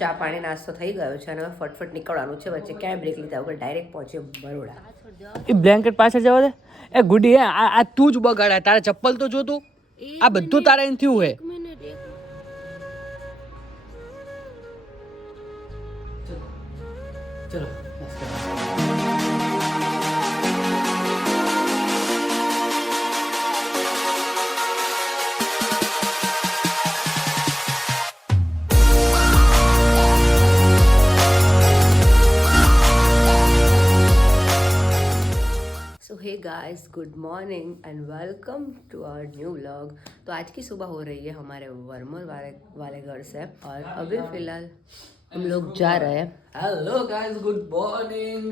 ચા પાણી નાસ્તો થઈ ગયો છે અને હવે ફટફટ નીકળવાનું છે. વચ્ચે ક્યાંય બ્રેક લીધા વગર ડાયરેક્ટ પહોંચ્યો બરોડા. એ બ્લેન્કેટ પાછળ જવા દે. એ ગુડી હે આ તું જ બગાડ્યા. તારે ચપ્પલ તો જોતું. આ બધું તારે એમ થયું હે. ચલો hey guys, good morning and welcome to our new vlog. तो आज की सुबह हो रही है हमारे वर्मोर वाले घर से और अभी फिलहाल हम लोग जा रहे हैं. Hello guys, good morning.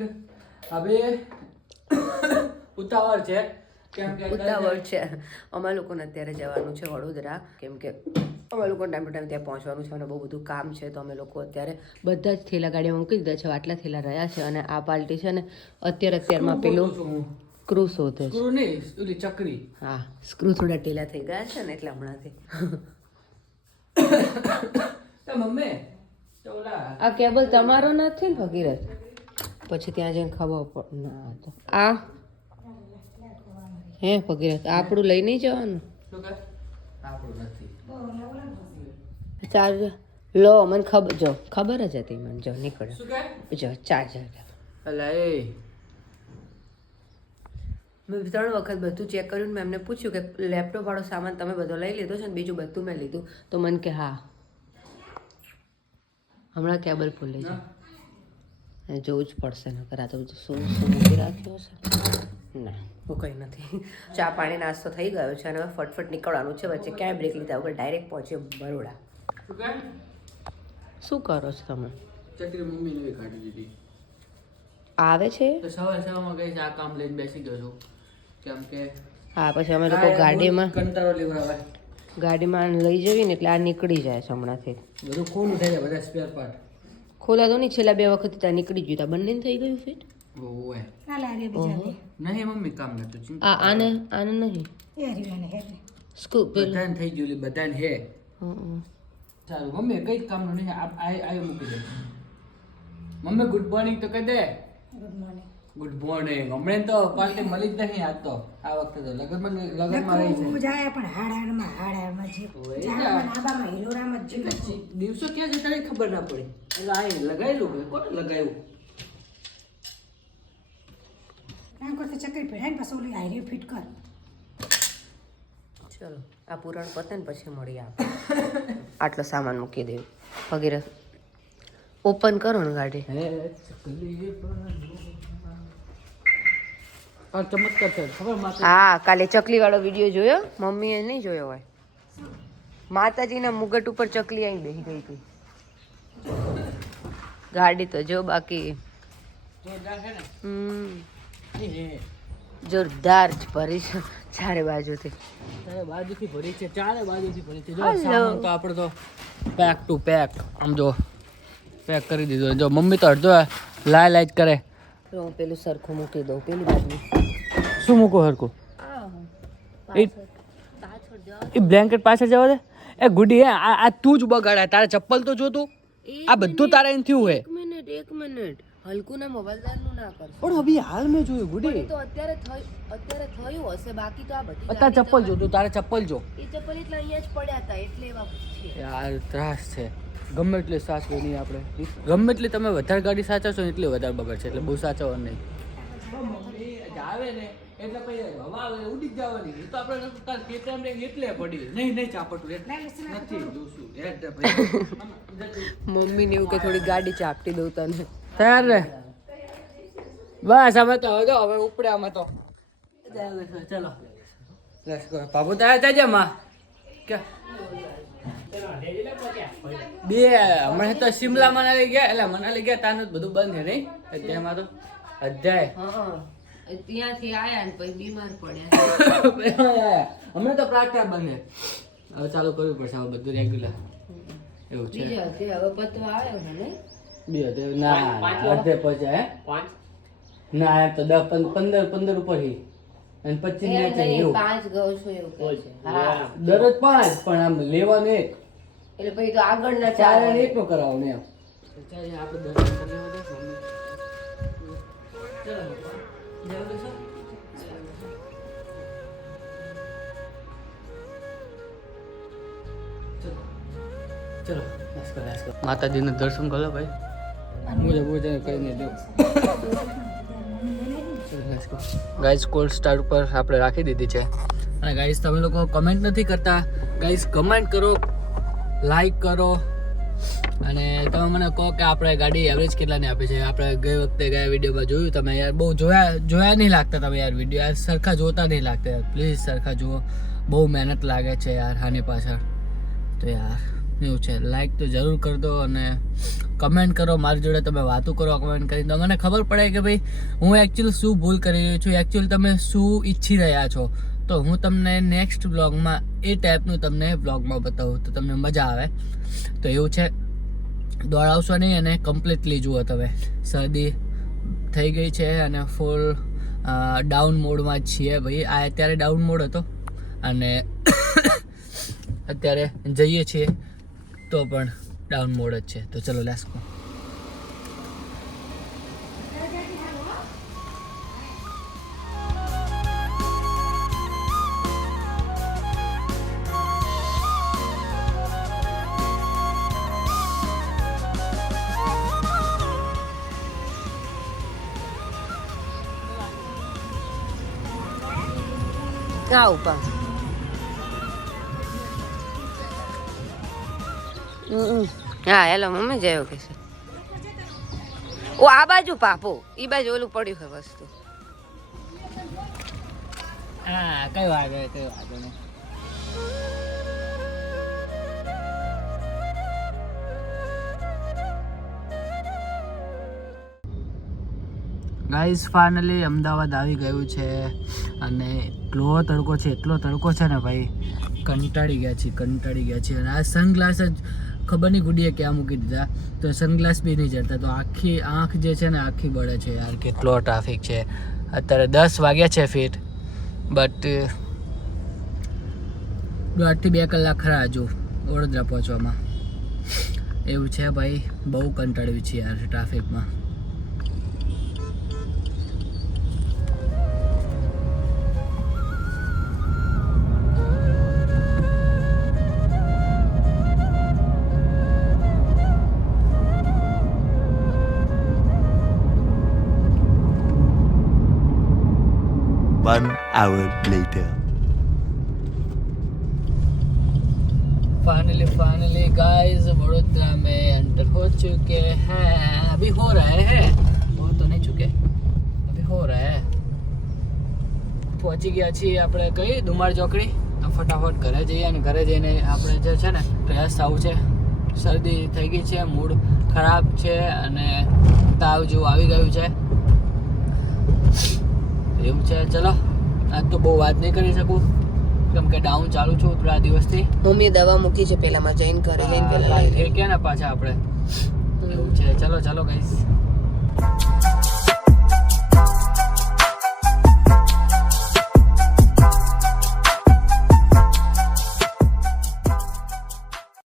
હવે ઉતાવળ છે કેમ કે ઉતાવળ છે. અમારા લોકોને અત્યારે જવાનું છે વડોદરા, કેમ કે અમારા લોકો ટાઈમ ટુ ટાઈમ ત્યાં પહોંચવાનું છે અને બહુ બધું કામ છે. તો અમે લોકો અત્યારે બધા જ થેલા ગાડીમાં મૂકી દીધા છે. આટલા થેલા રહ્યા છે અને આ પાર્ટી છે ને અત્યારમાં પેલું સ્ક્રૂ શોધે છે. સ્ક્રૂ નહીં, ઓલી ચકરી. હા, સ્ક્રૂ થોડા ઢીલા થઈ ગયા છે ને એટલે હમણાંથી. મમ્મી આ કેબલ તમારો નથી ને ભગીરથ? પછી ત્યાં જઈને ખબર પડ ના તો આ હે ભગીરથ આપણું લઈ નહીં જવાનું. શું કહે? આપણું નથી. ચાર્જ લો, મને ખબર જ હતી મને. જો નીકળે શું કહે? જો ચાર્જર. અલા એ મેં 3 વખત બધું ચેક કર્યું. મેં એમને પૂછ્યું કે લેપટોપ વાળો સામાન તમે બધો લઈ લીધો છે ને બીજું બધું મેં લીધું? તો મને કે હા. હમણાં કેબલ ભૂલી જાય, જોવું જ પડશે. નકર આ તો બધું શું મૂકી રાખ્યો છે. ના, હું કંઈ નથી. ચા પાણી નાસ્તો થઈ ગયો છે અને હવે ફટફટ નીકળવાનું છે. વચ્ચે ક્યાંય બ્રેક લીધા વગર ડાયરેક્ટ પહોંચ્યો બરોડા. શું કહે? શું કરો છો તમે? ચકરી મમ્મી ને કાઢી દીધી. આવે છે તો સવારમાં ગઈ આ કામ લઈને બેસી ગયો છું કેમ કે હા. પછી અમે લોકો ગાડીમાં કંટાળો લેવડાવે. ગાડીમાં લઈ જવી ને એટલે આ નીકળી જાય છે હમણાંથી. બધું ખોલું થઈ જાય, બધા સ્પેર પાર્ટ ખોલા તો નહીં, છેલ્લા 2 વખત ત્યાં નીકળી ગયું. ત્યાં બંને થઈ ગયું ફિટ. ઓય નહીં મમ્મી, કામ નતું. આને નહીં સ્કૂપ બધાને થઈ ગયું, બધાને હે. ચાલો મમ્મી, કઈ કામ નું નહીં. આ મૂકી દે. મમ્મી ગુડ મોર્નિંગ તો કહી દે. Good morning. હમણાં તો પાર્ટી મળી જ નહીં. આજ તો આ વખતે તો લગનમાં રહી છે. દિવસો ક્યાં જતા રહી ખબર ના પડી. એટલે આ લગાવેલું હોય. કોણ લગાવ્યું? ચલો આ પુરાણ પતે ને પછી મળીએ આપણે. આટલો સામાન મૂકી દેવું. વગેરે ઓપન કરો ને ગાડી. ચમત્કાર છે ખબર? હા, કાલે ચકલી વાળો વિડીયો જોયો? મમ્મીએ નહીં જોયો હોય. માતાજીના મુગટ ઉપર ચકલી આવી બેસી ગઈ હતી. ગાડી તો જો બાકી જોરદાર જ ભરી છે ચારે બાજુથી. બાજુથી ભરી છે, ચારે બાજુથી ભરી છે. જો સામાન તો આપણે તો પેક ટુ પેક આમ જો પેક કરી દીધો. જો મમ્મી તો અડધો લાય જ કરે. તો હું પેલું સરખું મૂકી દઉં પેલી બાજુ. શું મૂકો સરખું? એ બ્લેન્કેટ પાછળ જવા દે. એ ગુડી હે આ તું જ બગાડ્યા. તારે ચપ્પલ તો જોતું. આ બધું તારે એમ થયું હે. એક મિનિટ હલકું ના મોબાઈલદારનું ના કર. પણ અભી હાલ મેં જોયું ગુડી. તો અત્યારે થયું હશે, બાકી તો આ બધી અત્યારે ચપ્પલ જોતું. તારે ચપ્પલ જો. એ ચપ્પલ એટલે અહીંયા જ પડ્યા હતા એટલે એવા છે. યાર ત્રાસ છે. ગમે એટલી સાચવી નહીં આપણે. ગમે એટલી તમે વધારે ગાડી સાચવશો ને એટલી વધારે બગડશે. એટલે બહુ સાચવવા નહીં. આવે ને એટલે પછી હવા આવે ઉડી જ જવાની. એ તો આપણે ખેતરમાં એટલે પડી નહીં ચાપટું નથી જોશું. મમ્મી ને એવું કે થોડી ગાડી ચાપટી દઉં તને. તૈયાર રે. બસ અમે તો હવે ઉપડે. અમે તો ચલો બાબુ તૈયાર થઈ જાય માં. કે બે હમણાં તો શિમલા મનાલી ગયા. એટલે મનાલી ગયા તાનું બધું બંધ છે નહીં. તેમાં તો અધ્યાય ત્યાંથી આયા ને પછી બીમાર પડ્યા. હમણાં તો પ્રાર્થના બંધ. હવે ચાલુ કરવું પડશે. હવે બધું રેગ્યુલર એવું છે. હવે પતવા આવ્યો છે ને. ના અડધે પહોંચ્યા. હે ના તો 10-15 ઉપર હી અને 25 એવું 5 ગઉ છું એવું કહે છે. હા દરરોજ 5 પણ આમ લેવાનું એક. એટલે પછી તો આગળના 4 અને 1 નો કરાવો ને એમ. ચાલ આપણે દર્શન કરી લેવા દે મમ્મી. ચાલો જાવ તો સર. ચલો માતાજીને દર્શન કરો ભાઈ. મુજબ મુજબ કરીને દો. ગાઈસ કોલ સ્ટાર ઉપર આપણે રાખી દીધી છે. અને ગાઈસ તમે લોકો કમેન્ટ નથી કરતા. ગાઈસ કમેન્ટ કરો, લાઈક કરો અને તમે મને કહો કે આપણે ગાડી એવરેજ કેટલાની આપી છે. આપણે ગઈ વખતે ગયા વિડીયોમાં જોયું તમે યાર, બહુ જોયા નહીં લાગતા તમે યાર વિડીયો યાર, સરખા જોતા નહીં લાગતા યાર. પ્લીઝ સરખા જુઓ, બહુ મહેનત લાગે છે યાર આની પાછળ. તો યાર એવું છે, લાઈક તો જરૂર કરી દો અને કમેન્ટ કરો, મારી જોડે તમે વાતો કરો કમેન્ટ કરીને, તો મને ખબર પડે કે ભાઈ હું એકચ્યુઅલી શું ભૂલ કરી રહ્યો છું, એકચ્યુઅલી તમે શું ઈચ્છી રહ્યા છો. તો હું તમને નેક્સ્ટ બ્લોગમાં એ ટાઈપનું તમને બ્લોગમાં બતાવું તો તમને મજા આવે. તો એવું છે, દોડાવશો નહીં અને કમ્પ્લીટલી જુઓ તમે. શરદી થઈ ગઈ છે અને ફૂલ ડાઉન મોડમાં જ છીએ ભાઈ. આ અત્યારે ડાઉન મોડ હતો અને અત્યારે જઈએ છીએ તો પણ ડાઉન મોડ જ છે. તો ચલો લેટ્સ ગો. હા ઉપા હા હેલો મમ્મી જયો કે છે. ઓ આ બાજુ પાપો, ઈ બાજુ ઓલું પડ્યું છે વસ્તુ. હા કઈ વાગે નહીં. ગાઈઝ ફાઇનલી અમદાવાદ આવી ગયું છે અને એટલો તડકો છે ને ભાઈ, કંટાળી ગયા છીએ. અને આ સનગ્લાસ જ ખબર નહીં ગુડીએ ક્યાં મૂકી દીધા, તો સનગ્લાસ બી નહીં જડતા. તો આખી આંખ જે છે ને આખી બળે છે યાર. કેટલો ટ્રાફિક છે અત્યારે. 10 વાગ્યા છે ફીટ, બટ 1.5 થી 2 કલાક ખરા હજુ વડોદરા પહોંચવામાં. એવું છે ભાઈ, બહુ કંટાળ્યું છે યાર ટ્રાફિકમાં. One hour later. Finally guys Vadodara में एंटर हो चुके हैं. अभी हो रहा है, वो तो नहीं चुके, अभी हो रहा है. પહોંચી ગયા છીએ આપણે કઈ દુમાર ચોકડી. તો ફટાફટ ઘરે જઈએ અને ઘરે જઈને આપણે જે છે ને ફ્રેશ થવું છે. શરદી થઈ ગઈ છે, મૂડ ખરાબ છે અને તાવ જેવું આવી ગયું છે. એવું છે. ચલો આજ તો બહુ વાત નહીં કરી શકું કેમ કે ડાઉન ચાલુ છું થોડા દિવસથી. મમ્મીએ દવા મૂકી છે પેલામાં જઈને ઘરે જઈને પેલા કે ને પાછા આપણે. એવું છે. ચલો ગાઈસ.